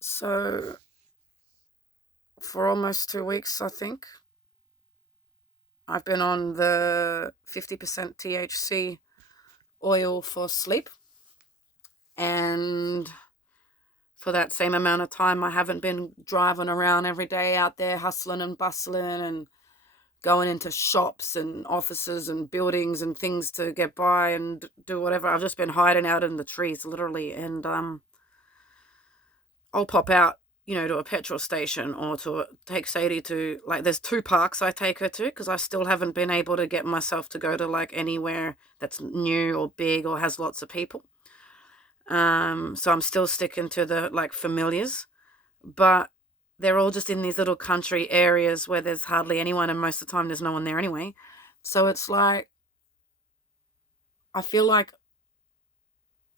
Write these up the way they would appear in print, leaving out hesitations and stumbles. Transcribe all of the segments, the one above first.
So for almost 2 weeks, I think, I've been on the 50% THC oil for sleep. And for that same amount of time, I haven't been driving around every day out there hustling and bustling and going into shops and offices and buildings and things to get by and do whatever. I've just been hiding out in the trees, literally. And I'll pop out, to a petrol station or to take Sadie to, like, there's two parks I take her to because I still haven't been able to get myself to go to, like, anywhere that's new or big or has lots of people. So I'm still sticking to the, like, familiars, but they're all just in these little country areas where there's hardly anyone, and most of the time there's no one there anyway. So it's like, I feel like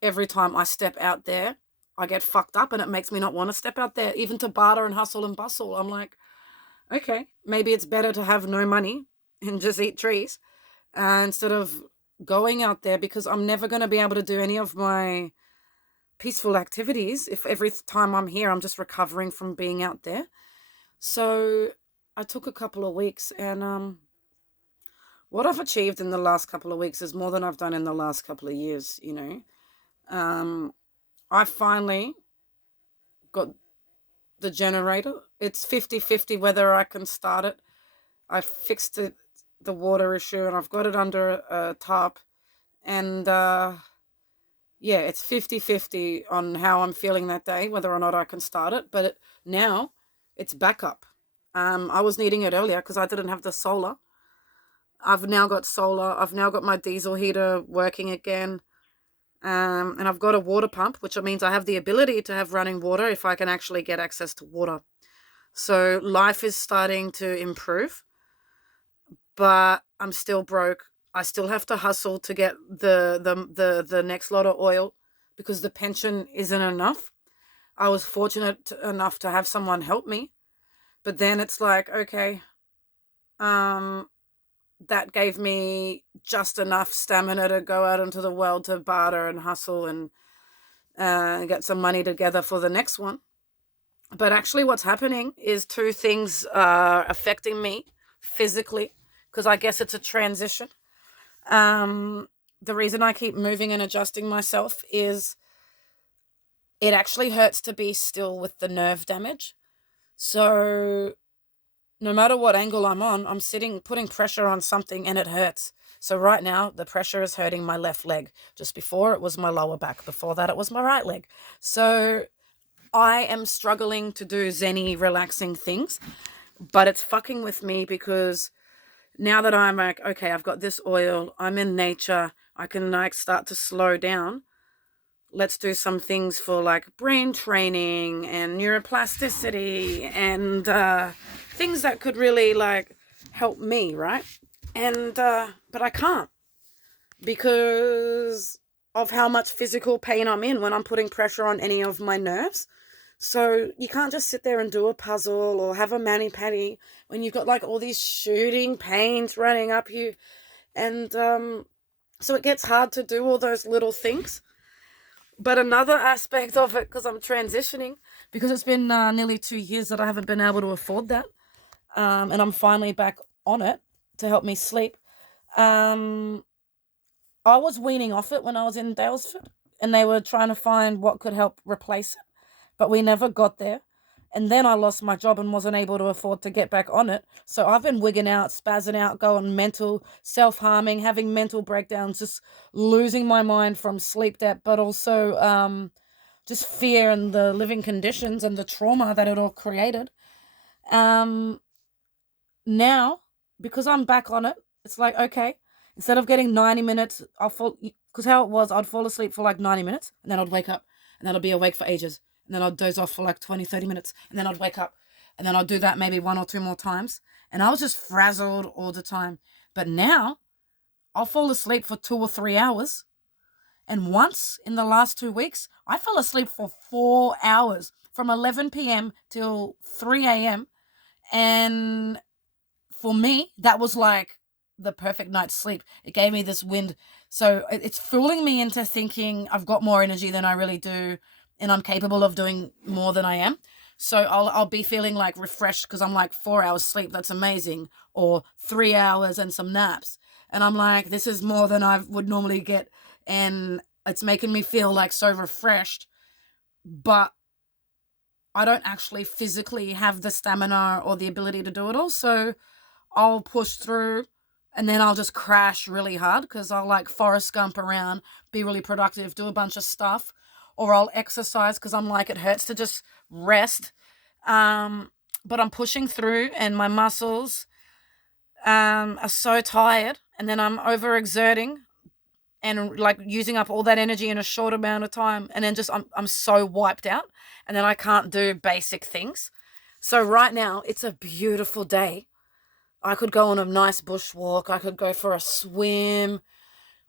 every time I step out there, I get fucked up and it makes me not want to step out there, even to barter and hustle and bustle. I'm like, okay, maybe it's better to have no money and just eat trees instead of going out there, because I'm never going to be able to do any of my peaceful activities if every time I'm here I'm just recovering from being out there. So I took a couple of weeks, and what I've achieved in the last couple of weeks is more than I've done in the last couple of years. Um, I finally got the generator. It's 50-50 whether I can start it. I fixed it, the water issue, and I've got it under a tarp. And yeah, it's 50-50 on how I'm feeling that day, whether or not I can start it. But now it's backup. I was needing it earlier because I didn't have the solar. I've now got solar. I've now got my diesel heater working again. And I've got a water pump, which means I have the ability to have running water if I can actually get access to water. So life is starting to improve, but I'm still broke. I still have to hustle to get the next lot of oil because the pension isn't enough. I was fortunate enough to have someone help me, but then it's like, okay, that gave me just enough stamina to go out into the world to barter and hustle and get some money together for the next one. But actually what's happening is two things are affecting me physically, because I guess it's a transition. The reason I keep moving and adjusting myself is it actually hurts to be still with the nerve damage. So no matter what angle I'm on, I'm sitting, putting pressure on something, and it hurts. So right now, the pressure is hurting my left leg. Just before, it was my lower back. Before that, it was my right leg. So I am struggling to do zenny, relaxing things, but it's fucking with me because now that I'm like, okay, I've got this oil, I'm in nature, I can like start to slow down. Let's do some things for like brain training and neuroplasticity and things that could really like help me, right? And but I can't because of how much physical pain I'm in when I'm putting pressure on any of my nerves. So you can't just sit there and do a puzzle or have a mani-pedi when you've got like all these shooting pains running up you. And so it gets hard to do all those little things. But another aspect of it, because I'm transitioning, because it's been nearly 2 years that I haven't been able to afford that. And I'm finally back on it to help me sleep. I was weaning off it when I was in Dalesford, and they were trying to find what could help replace it, but we never got there. And then I lost my job and wasn't able to afford to get back on it. So I've been wigging out, spazzing out, going mental, self-harming, having mental breakdowns, just losing my mind from sleep debt, but also just fear and the living conditions and the trauma that it all created. Um, Now, because I'm back on it, it's like, okay, instead of getting 90 minutes, I'll fall, because how it was, I'd fall asleep for like 90 minutes, and then I'd wake up, and then I'd be awake for ages, and then I'd doze off for like 20, 30 minutes, and then I'd wake up, and then I'd do that maybe one or two more times, and I was just frazzled all the time. But now, I'll fall asleep for 2 or 3 hours, and once in the last 2 weeks, I fell asleep for 4 hours, from 11 p.m. till 3 a.m., and for me, that was like the perfect night's sleep. It gave me this wind. So it's fooling me into thinking I've got more energy than I really do. and I'm capable of doing more than I am. So I'll be feeling like refreshed because I'm like 4 hours sleep. That's amazing. Or 3 hours and some naps. And I'm like, this is more than I would normally get. And it's making me feel like so refreshed. But I don't actually physically have the stamina or the ability to do it all. So I'll push through and then I'll just crash really hard because I'll like Forrest Gump around, be really productive, do a bunch of stuff, or I'll exercise because I'm like, it hurts to just rest. But I'm pushing through and my muscles are so tired, and then I'm overexerting and like using up all that energy in a short amount of time, and then just I'm so wiped out, and then I can't do basic things. So right now it's a beautiful day. I could go on a nice bushwalk. I could go for a swim.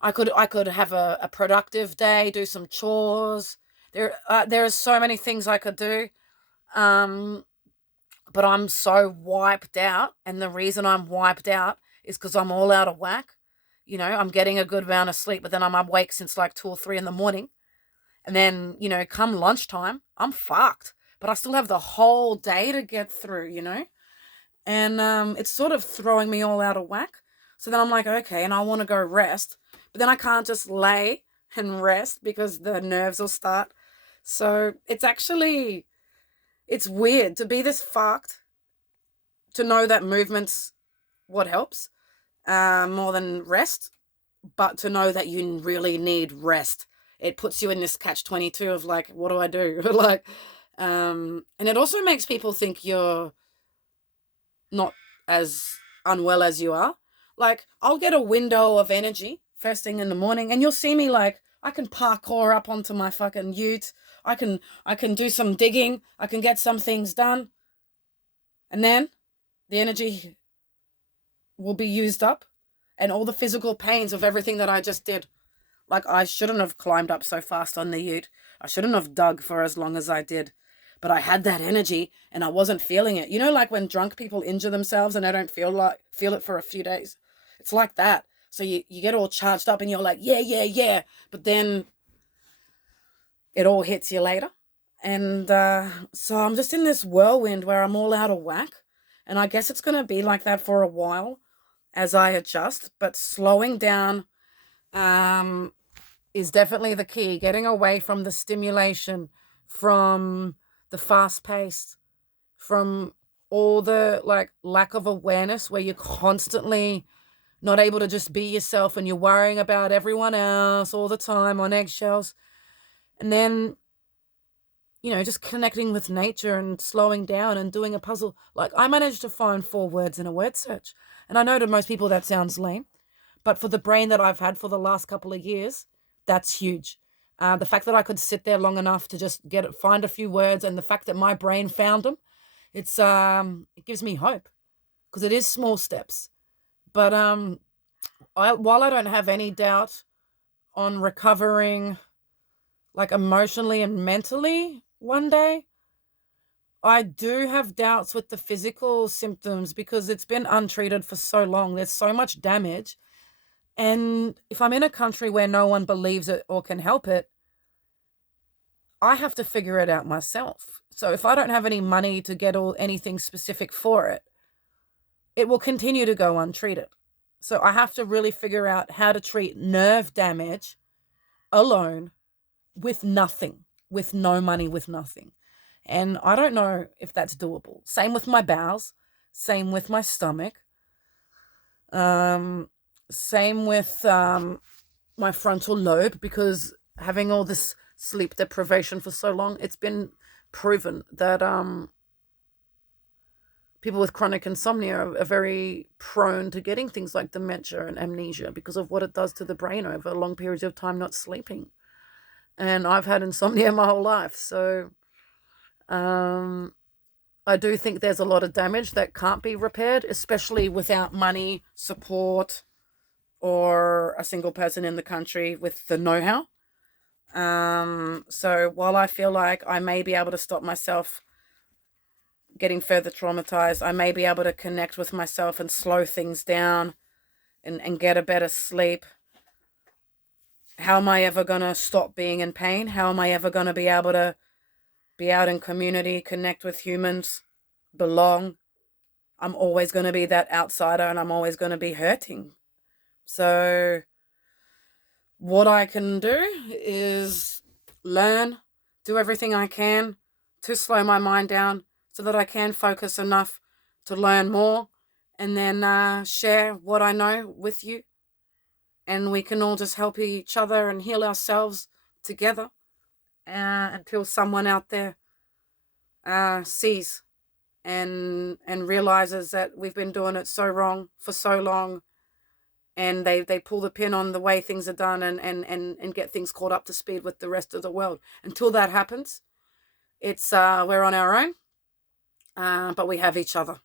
I could have a productive day, do some chores. There are so many things I could do. Um, but I'm so wiped out, and the reason I'm wiped out is because I'm all out of whack. I'm getting a good amount of sleep, but then I'm awake since like 2 or 3 in the morning, and then come lunchtime, I'm fucked. But I still have the whole day to get through. And it's sort of throwing me all out of whack. So then I'm like, okay, and I want to go rest, but then I can't just lay and rest because the nerves will start. So it's weird to be this fucked, to know that movement's what helps more than rest, but to know that you really need rest. It puts you in this catch-22 of like, what do I do? Like, and it also makes people think you're not as unwell as you are. Like, I'll get a window of energy first thing in the morning, and you'll see me like, I can parkour up onto my fucking ute. I can do some digging. I can get some things done. And then the energy will be used up, and all the physical pains of everything that I just did. Like, I shouldn't have climbed up so fast on the ute. I shouldn't have dug for as long as I did. But I had that energy and I wasn't feeling it. Like when drunk people injure themselves and they don't feel it for a few days. It's like that. So you get all charged up and you're like, yeah, yeah, yeah. But then it all hits you later. And so I'm just in this whirlwind where I'm all out of whack. And I guess it's going to be like that for a while as I adjust. But slowing down is definitely the key. Getting away from the stimulation, from the fast pace, from all the like lack of awareness where you're constantly not able to just be yourself and you're worrying about everyone else all the time on eggshells. And then, just connecting with nature and slowing down and doing a puzzle. Like, I managed to find 4 words in a word search. And I know to most people that sounds lame, but for the brain that I've had for the last couple of years, that's huge. The fact that I could sit there long enough to just find a few words, and the fact that my brain found them, it gives me hope, because it is small steps. But while I don't have any doubt on recovering, like emotionally and mentally one day, I do have doubts with the physical symptoms because it's been untreated for so long. There's so much damage. And if I'm in a country where no one believes it or can help it, I have to figure it out myself. So if I don't have any money to get anything specific for it, it will continue to go untreated. So I have to really figure out how to treat nerve damage alone with nothing, with no money, with nothing. And I don't know if that's doable. Same with my bowels, same with my stomach, same with my frontal lobe, because having all this sleep deprivation for so long, it's been proven that people with chronic insomnia are very prone to getting things like dementia and amnesia because of what it does to the brain over long periods of time not sleeping. And I've had insomnia my whole life, so I do think there's a lot of damage that can't be repaired, especially without money, support, or a single person in the country with the know-how. So while I feel like I may be able to stop myself getting further traumatized, I may be able to connect with myself and slow things down and get a better sleep. How am I ever going to stop being in pain? How am I ever going to be able to be out in community, connect with humans, belong. I'm always going to be that outsider and I'm always going to be hurting. So, what I can do is learn, do everything I can to slow my mind down so that I can focus enough to learn more and then share what I know with you. And we can all just help each other and heal ourselves together until someone out there sees and realizes that we've been doing it so wrong for so long, and they pull the pin on the way things are done and get things caught up to speed with the rest of the world. Until that happens, it's we're on our own, but we have each other.